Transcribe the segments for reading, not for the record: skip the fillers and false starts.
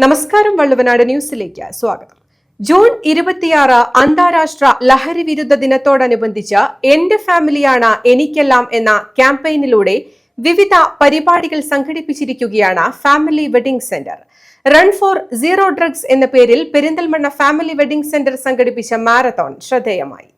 നമസ്കാരം. വള്ളുവനാട് ന്യൂസിലേക്ക് സ്വാഗതം. ജൂൺ 26 അന്താരാഷ്ട്ര ലഹരി വിരുദ്ധ ദിനത്തോടനുബന്ധിച്ച് എന്റെ ഫാമിലിയാണ് എനിക്കെല്ലാം എന്ന ക്യാമ്പയിനിലൂടെ വിവിധ പരിപാടികൾ സംഘടിപ്പിച്ചിരിക്കുകയാണ് family wedding centre. Run for zero drugs എന്ന പേരിൽ പെരിന്തൽമണ്ണ ഫാമിലി വെഡിംഗ് സെന്റർ സംഘടിപ്പിച്ച മാരത്തോൺ ശ്രദ്ധേയമായി.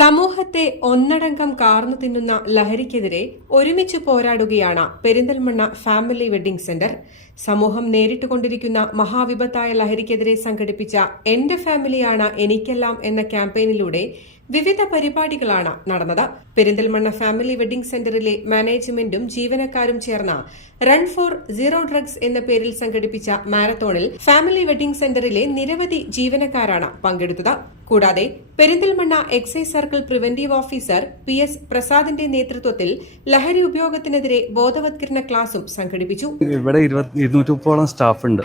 സമൂഹത്തെ ഒന്നടങ്കം കാർന്നു തിന്നുന്ന ലഹരിക്കെതിരെ ഒരുമിച്ച് പോരാടുകയാണ് പെരിന്തൽമണ്ണ ഫാമിലി വെഡിംഗ് സെന്റർ. സമൂഹം നേരിട്ടുകൊണ്ടിരിക്കുന്ന മഹാവിപത്തായ ലഹരിക്കെതിരെ സംഘടിപ്പിച്ച എന്റെ ഫാമിലിയാണ് എനിക്കെല്ലാം എന്ന ക്യാമ്പയിനിലൂടെ വിവിധ പരിപാടികളാണ് നടന്നത്. പെരിന്തൽമണ്ണ ഫാമിലി വെഡിംഗ് സെന്ററിലെ മാനേജ്മെന്റും ജീവനക്കാരും ചേർന്ന റൺ ഫോർ സീറോ ഡ്രഗ്സ് എന്ന പേരിൽ സംഘടിപ്പിച്ച മാരത്തോണിൽ ഫാമിലി വെഡിംഗ് സെന്ററിലെ നിരവധി ജീവനക്കാരാണ് പങ്കെടുത്തത്. കൂടാതെ Perinthalmanna excise circle preventive officer PS പ്രസാദിന്റെ നേതൃത്വത്തിൽ ലഹരി ഉപയോഗത്തിനെതിരെ ബോധവത്കരണ ക്ലാസും സംഘടിപ്പിച്ചു. ഇവിടെ 230ഓളം സ്റ്റാഫ് ഉണ്ട്.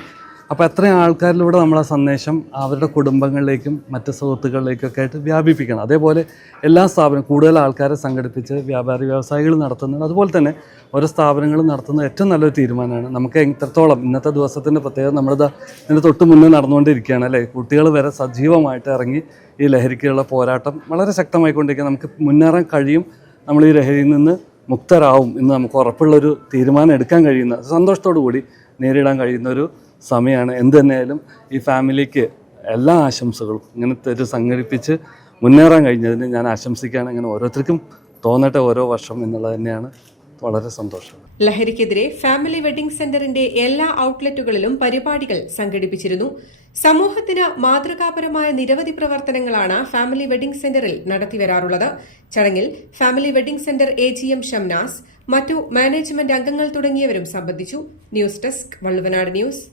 അപ്പോൾ അത്രയും ആൾക്കാരിലൂടെ നമ്മളെ സന്ദേശം അവരുടെ കുടുംബങ്ങളിലേക്കും മറ്റ് സുഹൃത്തുക്കളിലേക്കൊക്കെ ആയിട്ട് വ്യാപിപ്പിക്കണം. അതേപോലെ എല്ലാ സ്ഥാപനവും കൂടുതൽ ആൾക്കാരെ സംഘടിപ്പിച്ച് വ്യാപാരി വ്യവസായികൾ നടത്തുന്നത്, അതുപോലെ തന്നെ ഓരോ സ്ഥാപനങ്ങളും നടത്തുന്നത് ഏറ്റവും നല്ലൊരു തീരുമാനമാണ്. നമുക്ക് എത്രത്തോളം ഇന്നത്തെ ദിവസത്തിൻ്റെ പ്രത്യേകത നമ്മളിത് ഇതിൻ്റെ തൊട്ട് മുന്നേ നടന്നുകൊണ്ടിരിക്കുകയാണ് അല്ലേ. കുട്ടികൾ വരെ സജീവമായിട്ട് ഇറങ്ങി ഈ ലഹരിക്കുള്ള പോരാട്ടം വളരെ ശക്തമായിക്കൊണ്ടിരിക്കുക. നമുക്ക് മുന്നേറാൻ കഴിയും, നമ്മൾ ഈ ലഹരിയിൽ നിന്ന് മുക്തരാവും എന്ന് നമുക്ക് ഉറപ്പുള്ളൊരു തീരുമാനം എടുക്കാൻ കഴിയുന്ന, സന്തോഷത്തോടു കൂടി നേരിടാൻ കഴിയുന്നൊരു സമയമാണ്. എന്ത് തന്നെയായാലും ഈ ഫാമിലിക്ക് എല്ലാ ആശംസകളും ഇങ്ങനത്തെ ഒരു സംഘടിപ്പിച്ച് മുന്നേറാൻ കഴിഞ്ഞതിന് ഞാൻ ആശംസിക്കുകയാണ്. ഇങ്ങനെ ഓരോരുത്തർക്കും തോന്നട്ടെ ഓരോ വർഷം എന്നുള്ളത് തന്നെയാണ് വളരെ സന്തോഷം. ലഹരിക്കെതിരെ ഫാമിലി വെഡിംഗ് സെന്ററിന്റെ എല്ലാ ഔട്ട്ലെറ്റുകളിലും പരിപാടികൾ സംഘടിപ്പിച്ചിരുന്നു. സമൂഹത്തിന് മാതൃകാപരമായ നിരവധി പ്രവർത്തനങ്ങളാണ് ഫാമിലി വെഡിംഗ് സെന്ററിൽ നടത്തിവരാറുള്ളത്. ചടങ്ങിൽ family wedding centre AGM Shamnas, മറ്റു മാനേജ്മെന്റ് അംഗങ്ങൾ തുടങ്ങിയവരും സംബന്ധിച്ചു. News desk, Valluvanad news.